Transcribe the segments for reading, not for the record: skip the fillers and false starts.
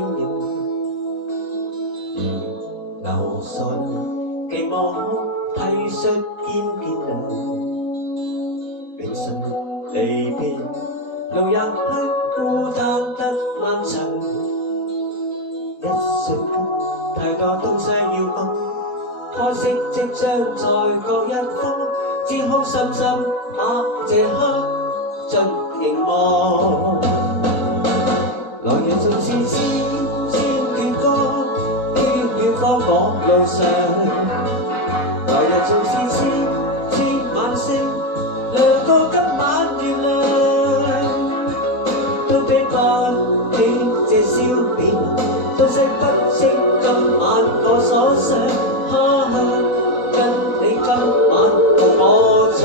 了，如流水期望體恤兼見諒，永信離別路也許孤單得漫長，一瞬間太多東西要講，可惜即將在各一方，只好深深把這刻盡凝望。來日縱是千闕歌，飄遠方我路上。來日縱是千晚星，亮過今晚月亮，都比不起這消滅，都識不清今晚我所想。跟你今晚同我唱。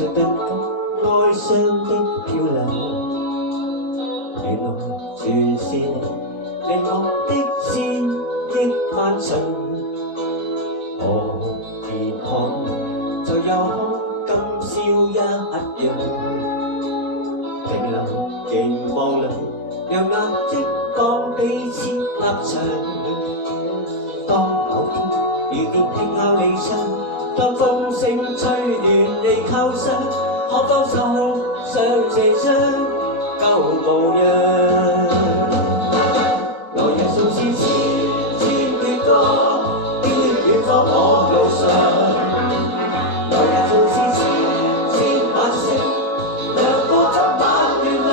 像突然哀傷的漂流，原來全是令我的千億漫長。何年看就又看今宵一樣，停留凝望裏，讓眼睛講彼此立場。當某天遇見聽下離場，當風聲吹亂你構想，可否就像這張舊模樣？來日縱是千闕歌，飄遠方我路上。來日縱是千晚星，亮過今晚月亮，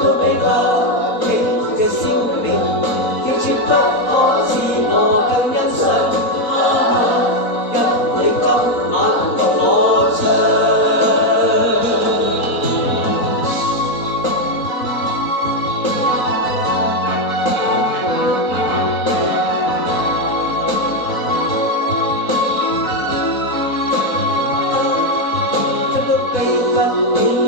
都比不起這消滅，叫絕不可自我更欣賞。避不了